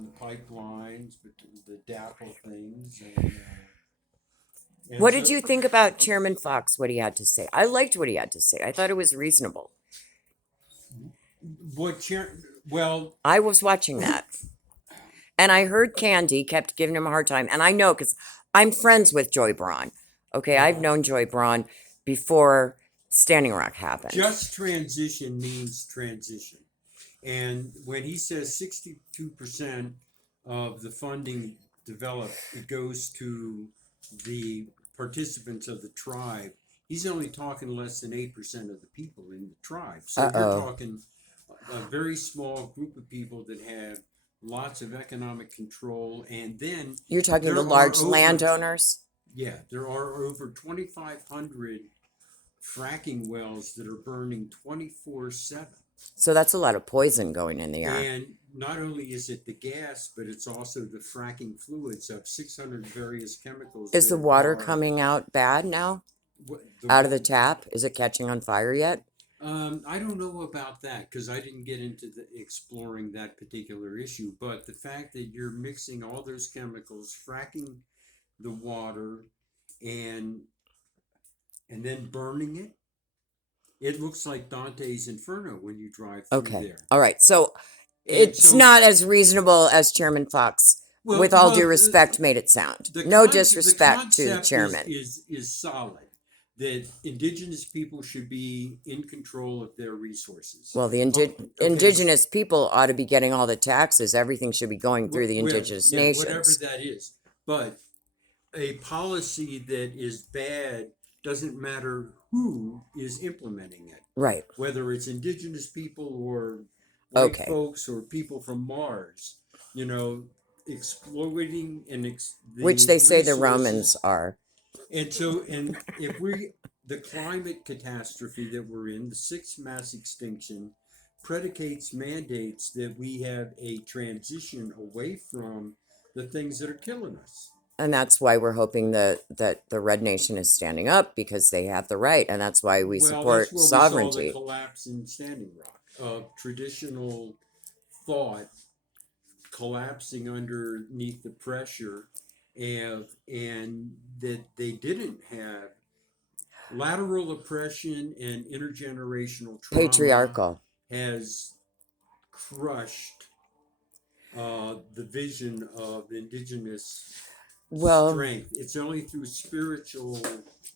on the pipelines, but the DAPL things, and What so did you think about Chairman Fox, what he had to say? I liked what he had to say. I thought it was reasonable. what chair? Well, I was watching that. And I heard Candy kept giving him a hard time. And I know because I'm friends with Joy Braun. Okay, I've known Joy Braun before Standing Rock happened. just transition means transition. And when he says 62% of the funding developed, it goes to the participants of the tribe, he's only talking less than 8% of the people in the tribe. So you're Uh-oh. talking a very small group of people that have lots of economic control. And then You're talking there the are large over, landowners? yeah, there are over 2,500 fracking wells that are burning 24/7. So that's a lot of poison going in the air. And not only is it the gas, but it's also the fracking fluids of 600 various chemicals. Is the that water are- coming out bad now? what- Out of the tap? Is it catching on fire yet? I don't know about that because I didn't get into exploring that particular issue. But the fact that you're mixing all those chemicals, fracking the water, and then burning it, it looks like Dante's Inferno when you drive through Okay. there. All right. So And it's so- not as reasonable as Chairman Fox, with all due respect, made it sound. No disrespect to the concept chairman. is solid. That indigenous people should be in control of their resources. Well, the Okay. indigenous people ought to be getting all the taxes. Everything should be going through the indigenous Yeah, nations. whatever that is. But a policy that is bad doesn't matter who is implementing it. Right. Whether it's indigenous people or white Okay. folks or people from Mars, exploiting Which they say the resources. Romans are. And so, if the climate catastrophe that we're in, the sixth mass extinction, predicates mandates that we have a transition away from the things that are killing us. And that's why we're hoping that the Red Nation is standing up, because they have the right. And that's why we support that's where sovereignty. we saw the collapse in Standing Rock of traditional thought collapsing underneath the pressure and that they didn't have lateral oppression and intergenerational trauma. Patriarchal. Has crushed the vision of indigenous strength. It's only through spiritual,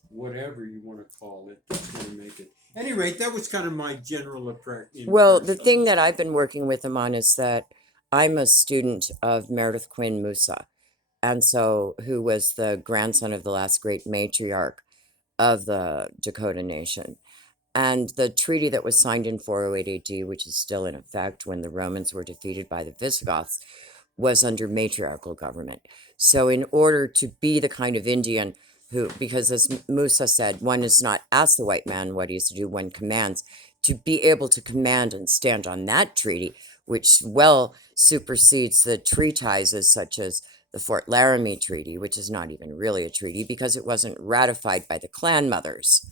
whatever you want to call it, that's going to make it. At any rate, that was kind of my general impression. Well, the thing that I've been working with him on is that I'm a student of Meredith Quinn Musa, and so who was the grandson of the last great matriarch of the Dakota Nation. And the treaty that was signed in 408 AD, which is still in effect when the Romans were defeated by the Visigoths, was under matriarchal government. So in order to be the kind of Indian who, because as Musa said, one is not asked the white man what he is to do, one commands. To be able to command and stand on that treaty, which well supersedes the treatises such as the Fort Laramie Treaty, which is not even really a treaty because it wasn't ratified by the clan mothers.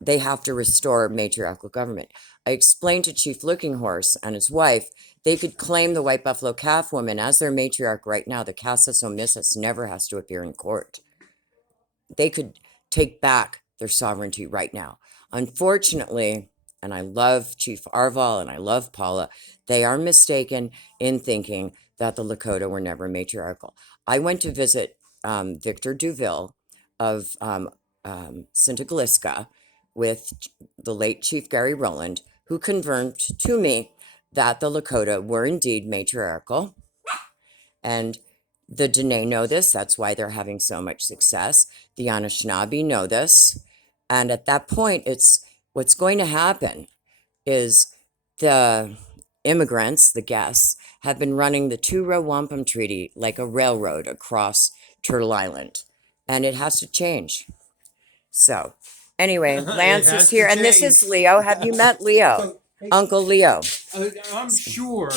They have to restore matriarchal government. I explained to Chief Looking Horse and his wife, they could claim the White Buffalo Calf woman as their matriarch right now. The Casas Omissus never has to appear in court. They could take back their sovereignty right now. Unfortunately, and I love Chief Arval and I love Paula, they are mistaken in thinking that the Lakota were never matriarchal. I went to visit Victor Duville of Sintagaliska with the late Chief Gary Rowland, who confirmed to me that the Lakota were indeed matriarchal. And the Dene know this. That's why they're having so much success. The Anishinaabe know this. And at that point, it's what's going to happen is the immigrants, the guests, have been running the two-row wampum treaty like a railroad across Turtle Island. And it has to change. So, anyway, Lance is here. And this is Leo. Have you met Leo? So, hey, Uncle Leo. I'm sure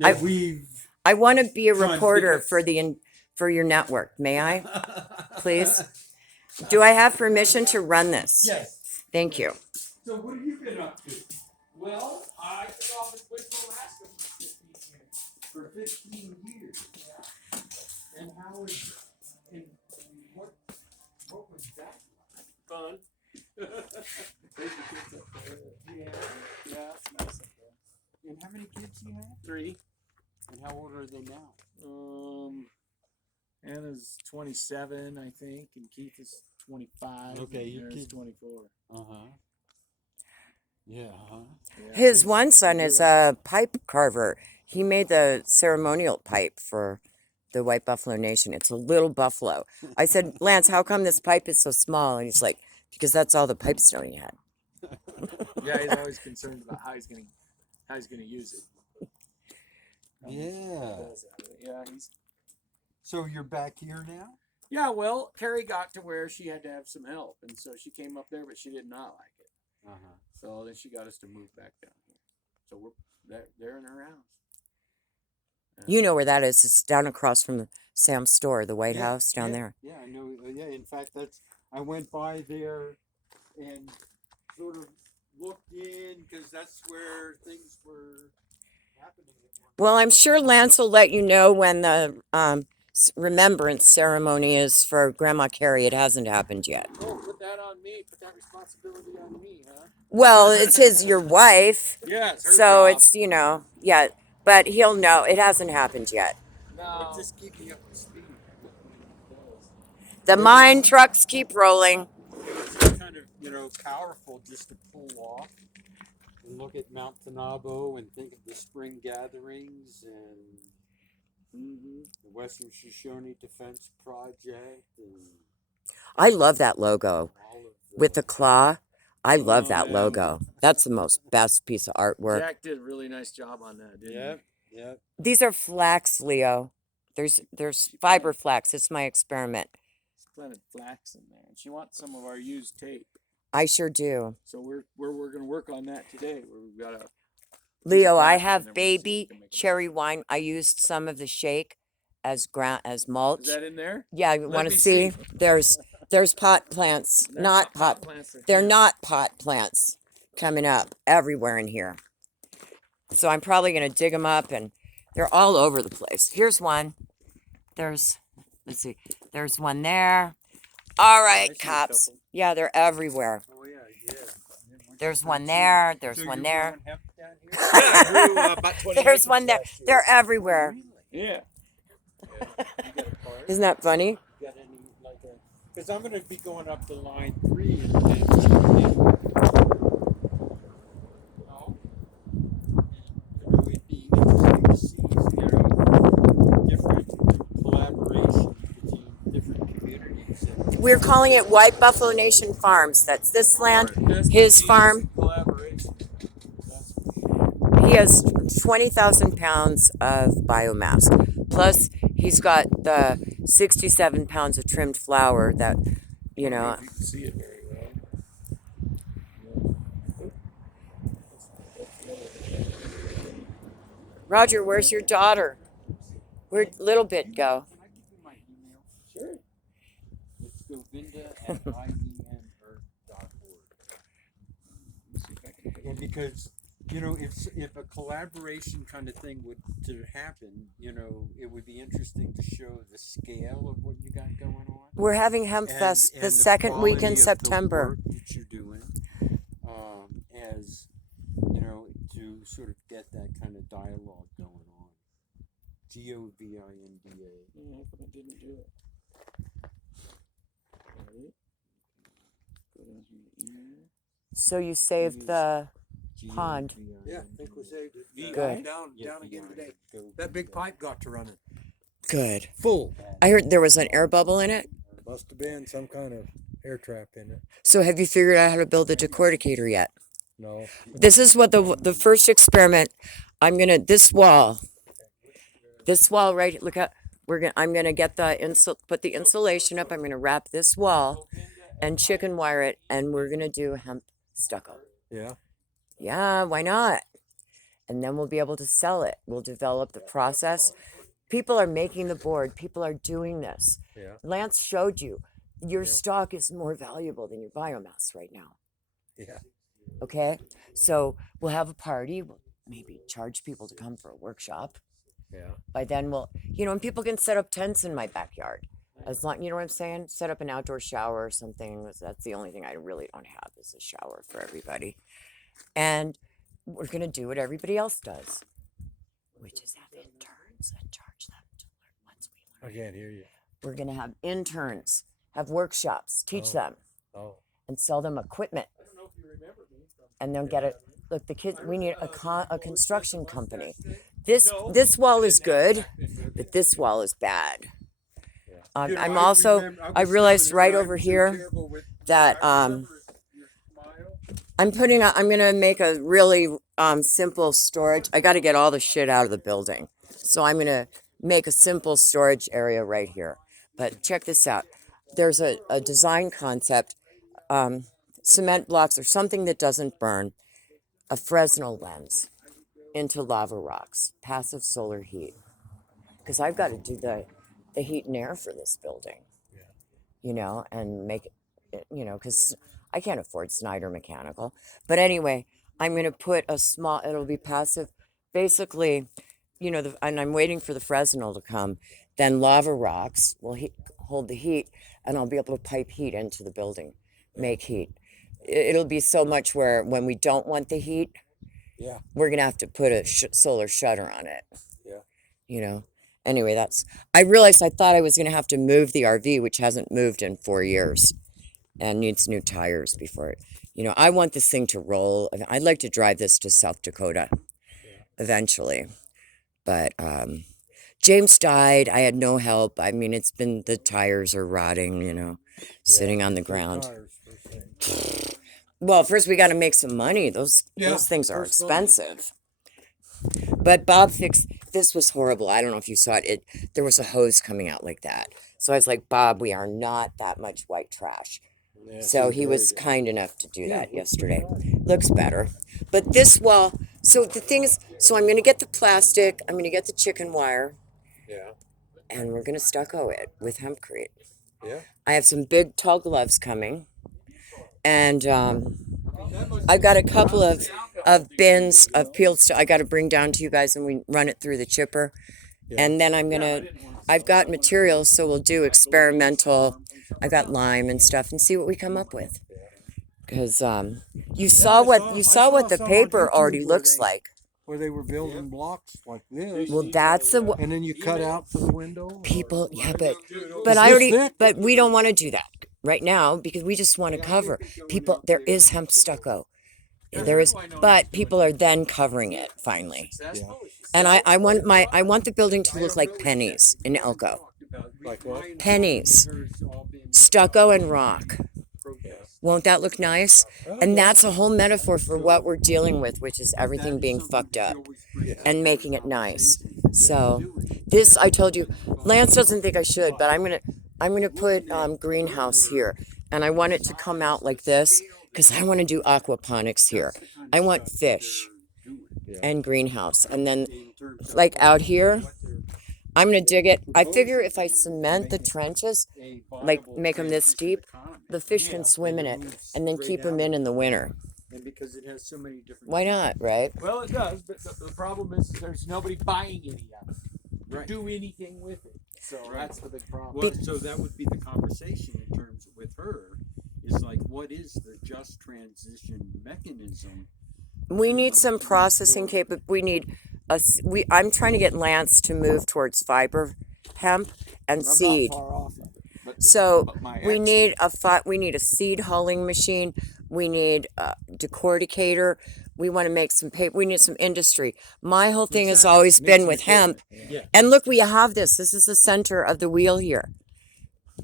that I want to be a Fine, reporter because- for your network. May I? Please? Do I have permission to run this? Yes. Thank you. So what have you been up to? Well, I took off and went to Alaska for 15 years. For 15 years. And how is and what was that Fun. like? Yeah. Yeah, it's nice up there. And how many kids do you have? 3. And how old are they now? Anna's 27, I think, and Keith is 25. Okay, and your Aaron's kid- 24. Yeah, Yeah, His he's- one son he's is really- a pipe carver. He made the ceremonial pipe for the White Buffalo Nation. It's a little buffalo. I said, Lance, how come this pipe is so small? And he's like, because that's all the pipe stone he had. Yeah, he's always concerned about how he's gonna use it. Yeah. Yeah, he's. So you're back here now? Yeah, well, Carrie got to where she had to have some help, and so she came up there, but she did not like it. So then she got us to move back down here. So they're in her house. You know where that is. It's down across from the Sam's store, the White House down there. Yeah, I know. Yeah, in fact, I went by there and sort of looked in because that's where things were happening. Well, I'm sure Lance will let you know when the remembrance ceremony is for Grandma Carrie. It hasn't happened yet. Oh, put that on me. Put that responsibility on me, huh? Well, it's your wife. Yeah, it's her So job. it's, yeah, but he'll know. It hasn't happened yet. No. Just keep me up to speed. The mine trucks keep rolling. It's kind of, powerful just to pull off and look at Mount Tanabo and think of the spring gatherings and the Western Shoshone Defense Project and I love that logo all of with the claw. I love Oh, that yeah. logo. That's the most best piece of artwork. Jack did a really nice job on that, didn't he? Yep. These are flax, Leo. There's fiber flax. It's my experiment. She planted flax in there, and she wants some of our used tape. I sure do. So we're gonna work on that today. Where we've got a Leo, I flax and have then we're gonna see if we baby can make it. cherry wine. I used some of the shake as mulch. Is that in there? Yeah, you Let want me to see? see. There's pot plants. They're Not pot. plants. They're here. not pot plants coming up everywhere in here. So I'm probably going to dig them up, and they're all over the place. Here's one. Let's see. There's one there. All right, see a cops. couple. Yeah, they're everywhere. Oh yeah. There's one there. There's So one you're there. growing hemp down here? Yeah, I grew, about 20 There's acres one there. last year. They're everywhere. Yeah. You got a card? Isn't that funny? You got any because I'm going to be going up to line 3 and no. It'd be interesting to see, different collaboration between different communities. We're calling it White Buffalo Nation Farms. That's this land, his farm. Collaboration. He has 20,000 pounds of biomass. Plus, he's got the 67 pounds of trimmed flour that, I don't know if you can see it very well. Roger, where's your daughter? Where'd little bit go? Can I give you my email? Sure. It's govinda@IEN.org. And because if a collaboration kind of thing would to happen, it would be interesting to show the scale of what you got going on. We're having Hemp Fest and the second week in quality of the September. work that you're doing, as to sort of get that kind of dialogue going on. Govinda. Yeah, how come it didn't do it? Right. Go down here to email. So you saved the pond. Yeah, I think we saved it. Good. Down again today. That big pipe got to running. Good. Full. I heard there was an air bubble in it. Must have been some kind of air trap in it. So have you figured out how to build a decorticator yet? No. This is what the first experiment. This wall right. Look at I'm gonna get put the insulation up. I'm gonna wrap this wall and chicken wire it, and we're gonna do hemp stucco. Yeah. Yeah, why not? And then we'll be able to sell it. We'll develop the process. People are making the board. People are doing this. Yeah. Lance showed you. Your stock is more valuable than your biomass right now. Yeah. Okay? So we'll have a party. We'll maybe charge people to come for a workshop. Yeah. By then we'll, and people can set up tents in my backyard. As long, you know what I'm saying? Set up an outdoor shower or something. That's the only thing I really don't have is a shower for everybody. And we're going to do what everybody else does, which is have interns and charge them to learn once we I learn. can't hear you. We're going to have interns, have workshops, teach them, Oh. and sell them equipment. I don't know if you remember me from. And they'll get it. Look, the kids, we need a construction company. This wall is good, but this wall is bad. I'm also, I realized right over here that I'm gonna make a really simple storage. I got to get all the shit out of the building, so I'm gonna make a simple storage area right here. But check this out. There's a design concept, cement blocks or something that doesn't burn, a Fresnel lens into lava rocks, passive solar heat. Because I've got to do the heat and air for this building, and make it, because I can't afford Snyder Mechanical. But anyway, I'm going to put it'll be passive, basically, and I'm waiting for the Fresnel to come. Then lava rocks will hold the heat, and I'll be able to pipe heat into the building, make heat. It'll be so much where when we don't want the heat, Yeah. we're going to have to put a solar shutter on it. Yeah. Anyway, I realized I thought I was going to have to move the RV, which hasn't moved in 4 years and needs new tires before it. I want this thing to roll. I'd like to drive this to South Dakota eventually. But James died. I had no help. I mean, the tires are rotting, sitting on the ground. Tires, first thing. Well, first we got to make some money. Those things are first expensive. But Bob fixed, this was horrible. I don't know if you saw it. There was a hose coming out like that. So I was like, Bob, we are not that much white trash. Yeah, So he was kind enough to do that yesterday. Looks better. But this wall, so the thing is, I'm going to get the plastic, I'm going to get the chicken wire, Yeah. and we're going to stucco it with hempcrete. Yeah. I have some big tall gloves coming. And I've got a couple of bins of peeled stuff I got to bring down to you guys, and we run it through the chipper. Yeah. And then I've got materials, so we'll do experimental. I got lime and stuff, and see what we come up with. Because you saw what the some on paper YouTube already where looks they- like. Where they were building blocks like this. Well, that's the And then you cut out for the window. people. Yeah, but Is I already. this thick? But we don't want to do that right now because we just want to cover people. There is hemp stucco. There is, but people are then covering it finally. And I want the building to look like pennies in Elko. Like what? Pennies, stucco and rock. Won't that look nice? And that's a whole metaphor for what we're dealing with, which is everything being fucked up and making it nice. So this, I told you, Lance doesn't think I should, but I'm gonna put greenhouse here, and I want it to come out like this because I want to do aquaponics here. I want fish and greenhouse, and then like out here, I'm gonna dig it. I figure if I cement the trenches, like make them this deep, the fish can swim in it, and then keep them in the winter. And because it has so many different. Why not, right? Well, it does, but the problem is there's nobody buying any of it. Right. Do anything with it. So that's the big problem. Well, so that would be the conversation in terms with her. Is like, what is the just transition mechanism? We need some processing we need I'm trying to get Lance to move towards fiber hemp and I'm seed. not far off of it. But, So but my we ex- need a seed hulling machine. We need a decorticator. We want to make some paper. We need some industry. My whole thing has always been with hemp. Yeah. And look, we have this. This is the center of the wheel here.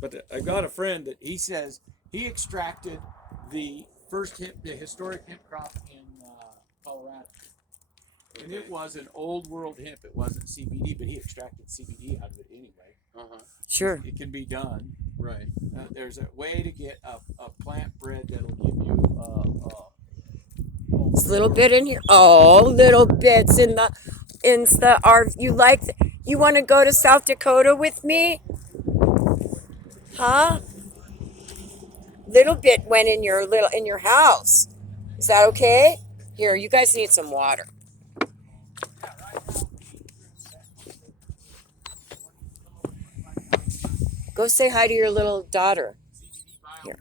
But I got a friend that he says he extracted the historic hemp crop in Colorado. And it was an old world hemp. It wasn't CBD, but he extracted CBD out of it anyway. Sure. It can be done. Right. There's a way to get a plant bread that'll give you It's a little bit in here. Oh, little bits in the you want to go to South Dakota with me? Huh? Little bit went in your house. Is that okay? Here, you guys need some water. Go say hi to your little daughter. Here.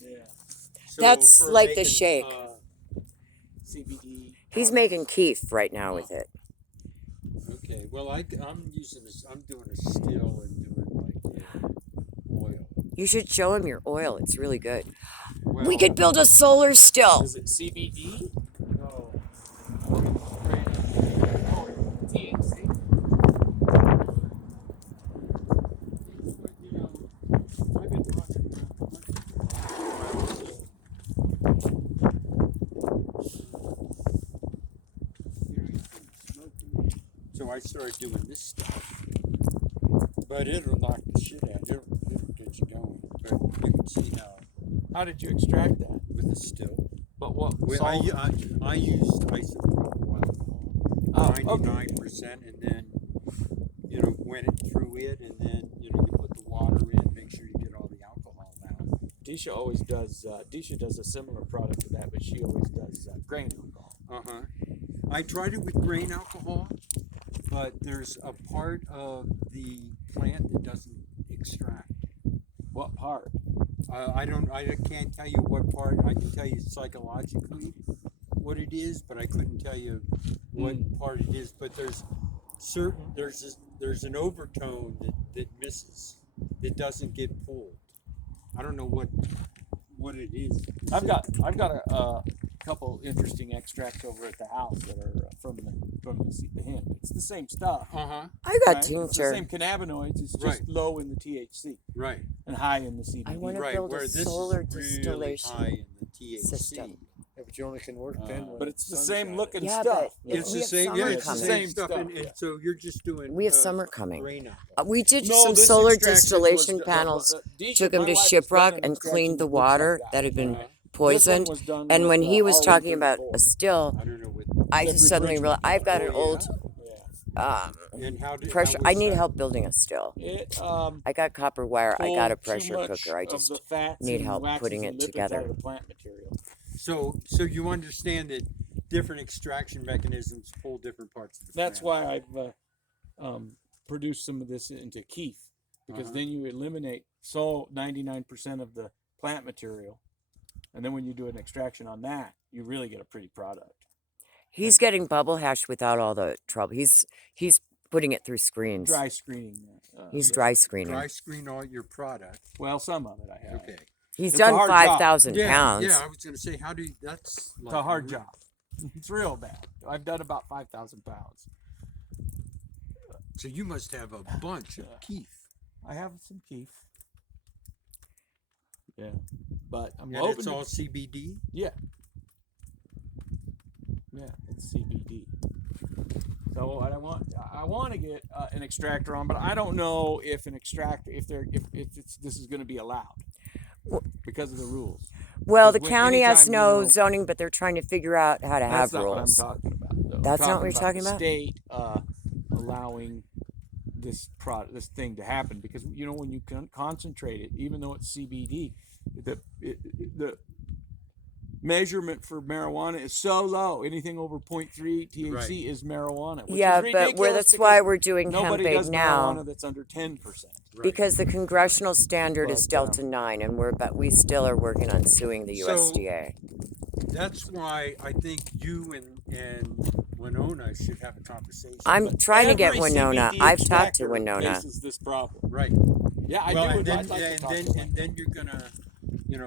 Yeah. So That's for like the making, shake. CBD. He's products. making keef right now with it. Okay, well, I'm using this. I'm doing a still and doing like oil. You should show him your oil. It's really good. Well, We could build a solar still. Is it CBD? no. THC. So I started doing this stuff, but it'll knock the shit out. It'll get you going. But you can see How did you extract that? with the still. But what? Well, I used isopropyl alcohol, 99%, and then went it through it, and then you put the water in, make sure you get all the alcohol out. Disha always does. Disha does a similar product to that, but she always does grain alcohol. I tried it with grain alcohol, but there's a part of the plant that doesn't extract. What part? I can't tell you what part. I can tell you psychologically what it is, but I couldn't tell you what part it is. But there's an overtone that misses, that doesn't get pulled. I don't know what it is. I've got a couple interesting extracts over at the house that are from the hemp. It's the same stuff. I got Right? It's the tincture. same cannabinoids. It's just Right. low in the THC Right. and high in the CBD. I want to Right. build Where a this solar is really distillation high in the THC. system. Yeah, but you only can work then. when But it's the sun's same shining. looking Yeah, stuff. but It's we the have same. summer Yeah, it's the coming. same Stuff, stuff. And yeah. so you're just doing. We have summer coming. Grain alcohol. We did No, some this solar extraction distillation was- panels, Disha, took him my to wife has Shiprock done an and extraction cleaned the that looks water like that had been Uh-huh. poisoned. This one was done And with, when he was all talking about a 34. still, I don't know what. I Liquid just suddenly Richmond. realized I've got Oh, an yeah? old Yeah. And how did pressure. how I was need that? help building a still. It I got copper wire. I got a pulled too pressure much cooker. I of the just fats need and help waxes putting and it lipids together. out of the plant material. So you understand that different extraction mechanisms pull different parts of the That's plant. why I've produced some of this into keef, because Uh-huh. then you eliminate 99% of the plant material, and then when you do an extraction on that, you really get a pretty product. He's getting bubble hash without all the trouble. He's putting it through screens. Dry screening. He's dry screening. Dry screen all your product. Well, some of it I have. Okay. He's It's a done hard job. 5,000 Yeah, pounds. yeah. I was gonna say, how do you? That's It's like a hard job. It's real bad. I've done about 5,000 pounds. So you must have a bunch of keef. I have some keef. Yeah, but I'm And hoping. it's all CBD. Yeah, it's CBD. So what I want to get an extractor on, but I don't know if an extractor, if this is going to be allowed because of the rules. Well, the Because county has anytime, no zoning, but they're trying to figure out how to That's have not rules. what I'm talking about. Though. I'm That's not what you're talking the about? State allowing this thing to happen, because when you concentrate it, even though it's CBD, the measurement for marijuana is so low. Anything over 0.3 THC Right. is marijuana. Which Yeah, is but ridiculous that's because why we're doing nobody hemp does now. marijuana that's under 10%. Right. Because the congressional standard is But, Delta 9, and we still are working on suing the So- USDA. That's why I think you and Winona should have a conversation. I'm trying to get Every Winona. CBD I've talked to extractor Winona. faces this problem. Right. Yeah, I Well, do. and then I'd like to and talk then to and then you're gonna,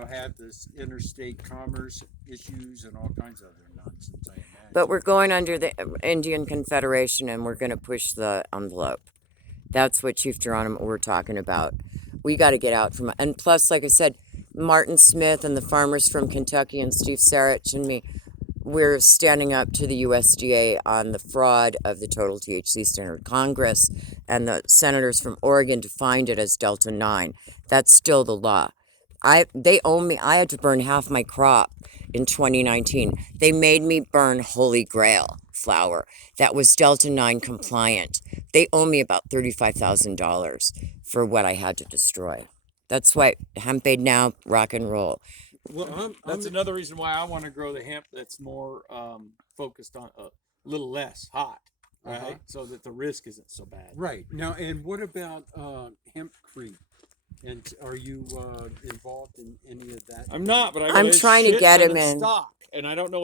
have this interstate commerce issues and all kinds of other nonsense. I imagine. But we're going under the Indian Confederation, and we're going to push the envelope. That's what Chief Geronimo we're talking about. We got to get out from, and plus, like I said, Martin Smith and the farmers from Kentucky and Steve Sarich and me, we're standing up to the USDA on the fraud of the total THC standard. Congress and the senators from Oregon defined it as Delta 9. That's still the law. They owe me. I had to burn half my crop in 2019. They made me burn Holy Grail flour that was Delta 9 compliant. They owe me about $35,000 for what I had to destroy. That's why hemp aid now, rock and roll. Well, That's another reason why I want to grow the hemp that's more focused on a little less hot, right? Uh-huh. So that the risk isn't so bad. right now. And what about hempcrete? And are you involved in any of that? I'm not, but I got I'm a trying to shit get ton him of in. stock, and I don't know